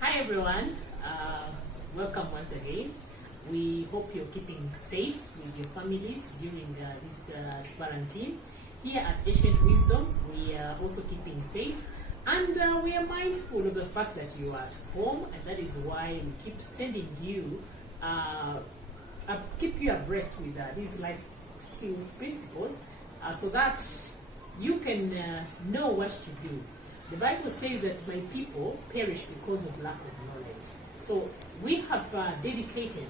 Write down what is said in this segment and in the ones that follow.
Hi everyone, welcome once again. We hope you're keeping safe with your families during this quarantine. Here at Ancient Wisdom, we are also keeping safe, and we are mindful of the fact that you are at home, and that is why we keep sending you, keep you abreast with these life skills principles, so that you can know what to do. The Bible says that my people perish because of lack of knowledge. So we have dedicated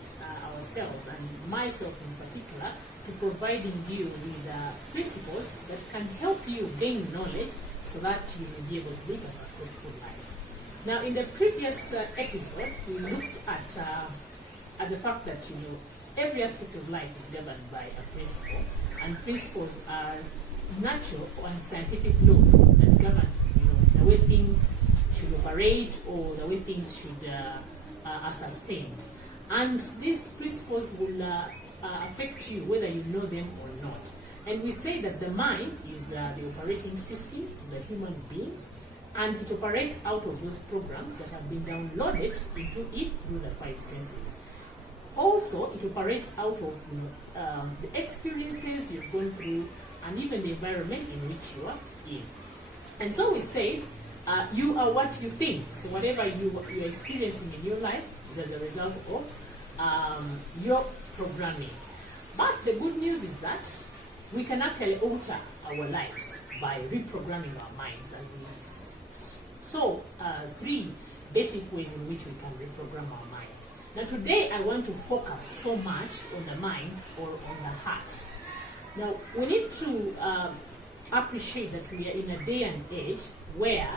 ourselves, and myself in particular, to providing you with principles that can help you gain knowledge so that you will be able to live a successful life. Now, in the previous episode, we looked at the fact that every aspect of life is governed by a principle, and principles are natural and scientific laws that govern the way things should operate or the way things should are sustained. And these principles will affect you whether you know them or not. And we say that the mind is the operating system of the human beings, and it operates out of those programs that have been downloaded into it through the five senses. Also, it operates out of the experiences you've gone through and even the environment in which you are in. And so we said, you are what you think. So whatever you're experiencing in your life is as a result of your programming. But the good news is that we can actually alter our lives by reprogramming our minds. And we saw three basic ways in which we can reprogram our mind. Now today I want to focus so much on the mind or on the heart. Now we need to appreciate that we are in a day and age where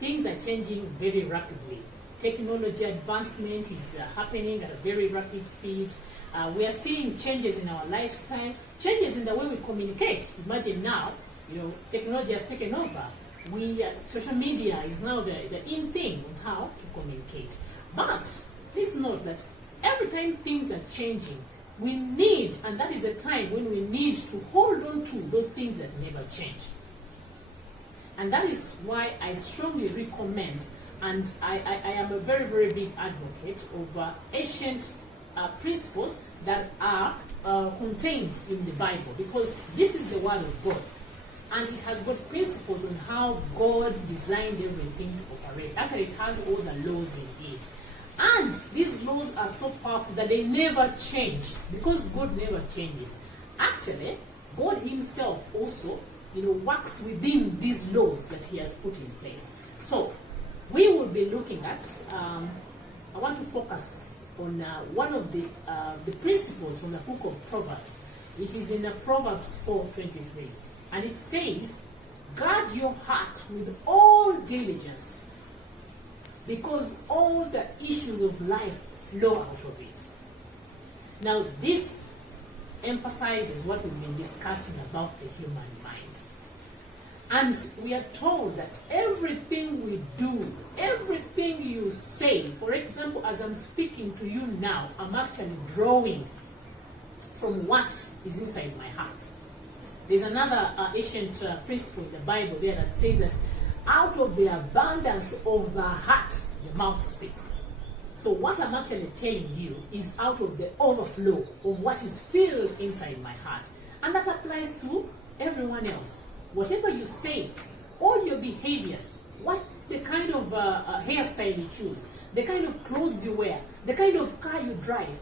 things are changing very rapidly. Technology advancement is happening at a very rapid speed. We are seeing changes in our lifestyle, changes in the way we communicate. Imagine now, technology has taken over. Social media is now the in thing on how to communicate. But please note that every time things are changing, we need, and that is a time when we need to hold on to those things that never change. And that is why I strongly recommend, and I am a very, very big advocate of ancient principles that are contained in the Bible, because this is the Word of God. And it has got principles on how God designed everything to operate. Actually, it has all the laws in it. And these laws are so powerful that they never change, because God never changes. Actually, God himself also, works within these laws that he has put in place. So, we will be looking at, I want to focus on one of the principles from the book of Proverbs. It is in Proverbs 4:23. And it says, guard your heart with all diligence, because all the issues of life flow out of it. Now, this emphasizes what we've been discussing about the human mind. And we are told that everything we do, everything you say, for example, as I'm speaking to you now, I'm actually drawing from what is inside my heart. There's another ancient principle in the Bible there that says that out of the abundance of the heart, the mouth speaks. So what I'm actually telling you is out of the overflow of what is filled inside my heart. And that applies to everyone else. Whatever you say, all your behaviors, the kind of hairstyle you choose, the kind of clothes you wear, the kind of car you drive,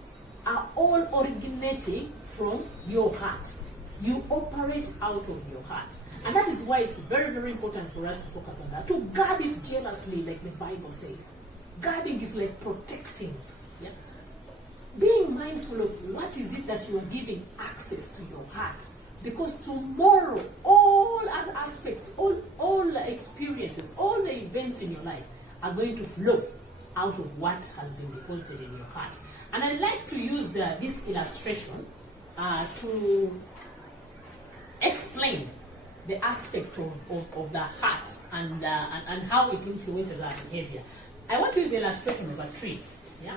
are all originating from your heart. You operate out of your heart. And that is why it's very, very important for us to focus on that, to guard it jealously, like the Bible says. Guarding is like protecting. Yeah? Being mindful of what is it that you are giving access to your heart. Because tomorrow, all other aspects, all experiences, all the events in your life are going to flow out of what has been deposited in your heart. And I like to use this illustration to explain the aspect of the heart and how it influences our behavior. I want to use the illustration of a tree. Yeah,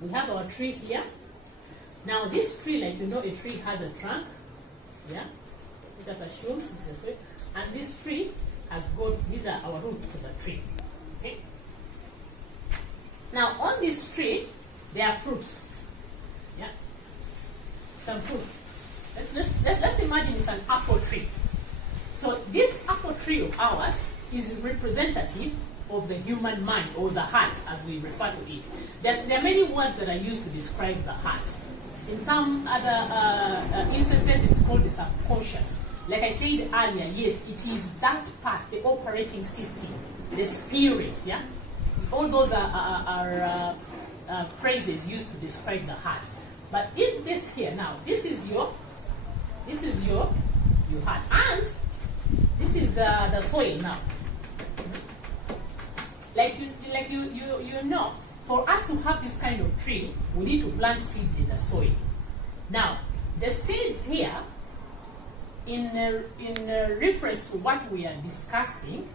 we have our tree here. Now this tree, like a tree has a trunk. Yeah, it has a shoot, and this tree has got, these are our roots of the tree. Okay. Now on this tree, there are fruits. Yeah, some fruits. Let's imagine it's an apple tree. So this apple tree of ours is representative of the human mind, or the heart as we refer to it. There are many words that are used to describe the heart. In some other instances, it's called the subconscious. Like I said earlier, yes, it is that part, the operating system, the spirit, yeah? All those are phrases used to describe the heart. But in this here now, this is your heart. And this is the soil now. Like you know, for us to have this kind of tree, we need to plant seeds in the soil. Now, the seeds here, in reference to what we are discussing,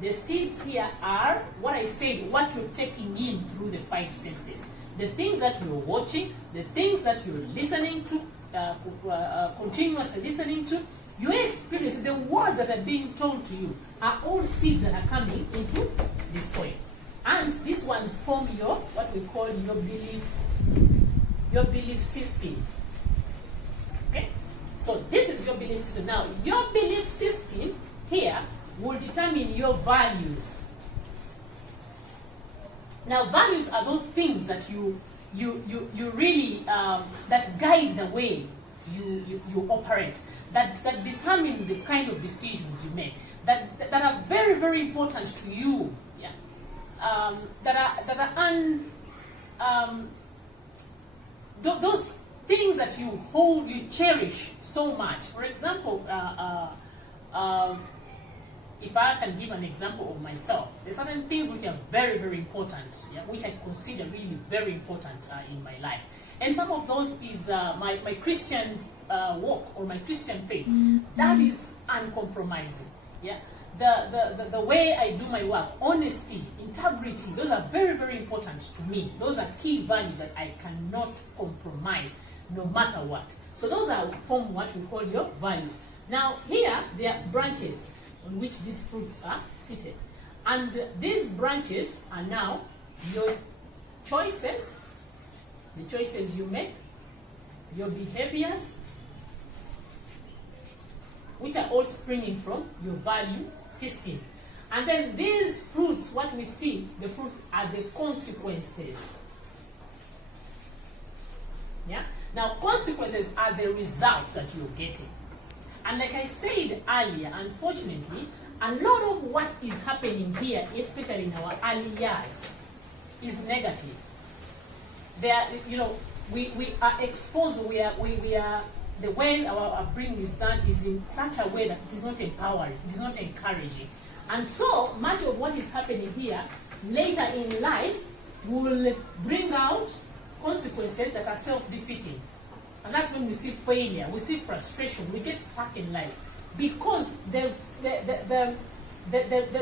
the seeds here are what I said, what you're taking in through the five senses. The things that you're watching, the things that you're listening to, continuously listening to, your experience, the words that are being told to you are all seeds that are coming into the soil. And these ones form your, what we call your belief system. Okay? So this is your belief system. Now, your belief system here will determine your values. Now, values are those things that you really, that guide the way you operate, that determine the kind of decisions you make, that are very, very important to you, yeah. Those things that you hold, you cherish so much. For example, if I can give an example of myself, there's certain things which are very, very important, yeah, which I consider really very important in my life. And some of those is my Christian walk, or my Christian faith. That is uncompromising. Yeah, the way I do my work, honesty, integrity, those are very, very important to me. Those are key values that I cannot compromise no matter what. So those are form what we call your values. Now here, there are branches on which these fruits are seated. And these branches are now your choices, the choices you make, your behaviors, which are all springing from your value system. And then these fruits, what we see, the fruits are the consequences. Yeah? Now, consequences are the results that you're getting. And like I said earlier, unfortunately, a lot of what is happening here, especially in our early years, is negative. There, you know, we are exposed. We are the way our upbringing is done is in such a way that it is not empowering, it is not encouraging, and so much of what is happening here later in life will bring out consequences that are self-defeating. And that's when we see failure, we see frustration, we get stuck in life. Because the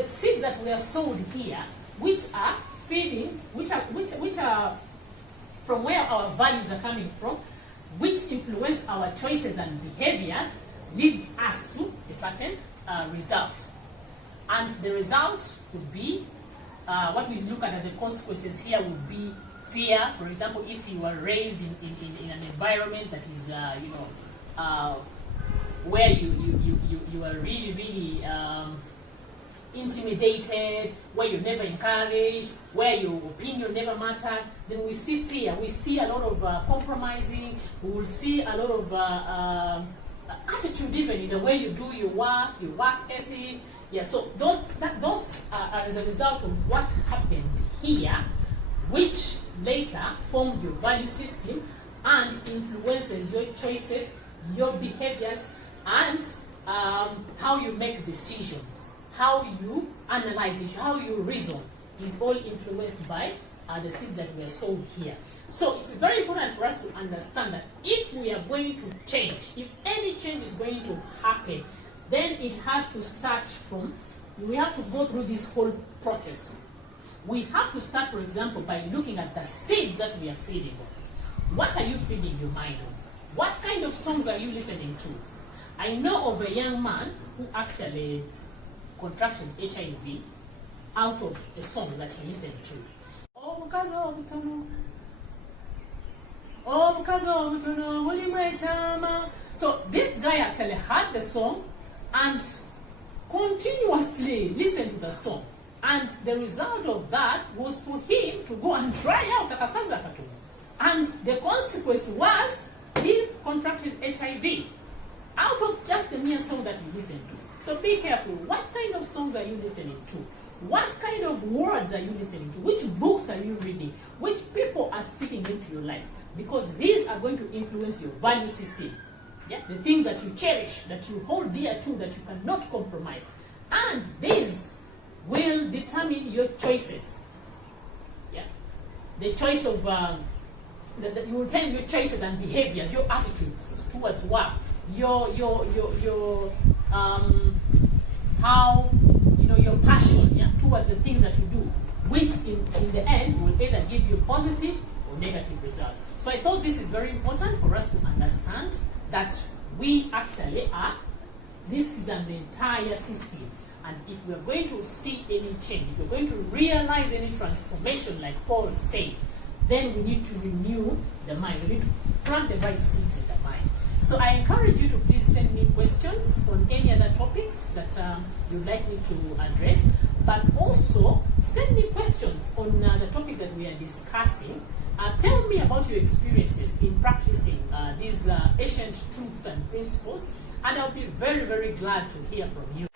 seeds that we are sowed here, which are feeding, which are from where our values are coming from, which influence our choices and behaviors, leads us to a certain result. And the result would be, what we look at as the consequences here would be fear. For example, if you are raised in an environment that is, where you are really, really intimidated, where you're never encouraged, where your opinion never mattered, then we see fear. We see a lot of compromising. We will see a lot of attitude even in the way you do your work ethic. Yeah, so those are as a result of what happened here, which later formed your value system and influences your choices, your behaviors, and how you make decisions, how you analyze it, how you reason, is all influenced by the seeds that were sown here. So it's very important for us to understand that if we are going to change, if any change is going to happen, then it has to start from, we have to go through this whole process. We have to start, for example, by looking at the seeds that we are feeding on. What are you feeding your mind on? What kind of songs are you listening to? I know of a young man who actually contracted HIV out of a song that he listened to. All omukazi omutono. Omukazi omutono mulimu ekyama. So this guy actually heard the song and continuously listened to the song. And the result of that was for him to go and try out akakazi akatono. And the consequence was he contracted HIV out of just the mere song that he listened to. So be careful. What kind of songs are you listening to? What kind of words are you listening to? Which books are you reading? Which people are speaking into your life? Because these are going to influence your value system. Yeah? The things that you cherish, that you hold dear to, that you cannot compromise. And these will determine your choices. Yeah? The choice of, you will tell your choices and behaviors, your attitudes towards work, how, your passion, yeah, towards the things that you do, which in the end will either give you positive or negative results. So I thought this is very important for us to understand that we actually are, this is an entire system. And if we're going to see any change, if we're going to realize any transformation, like Paul says, then we need to renew the mind. We need to plant the right seeds in the mind. So I encourage you to please send me questions on any other topics that you'd like me to address. But also, send me questions on the topics that we are discussing. Tell me about your experiences in practicing these ancient truths and principles. And I'll be very, very glad to hear from you.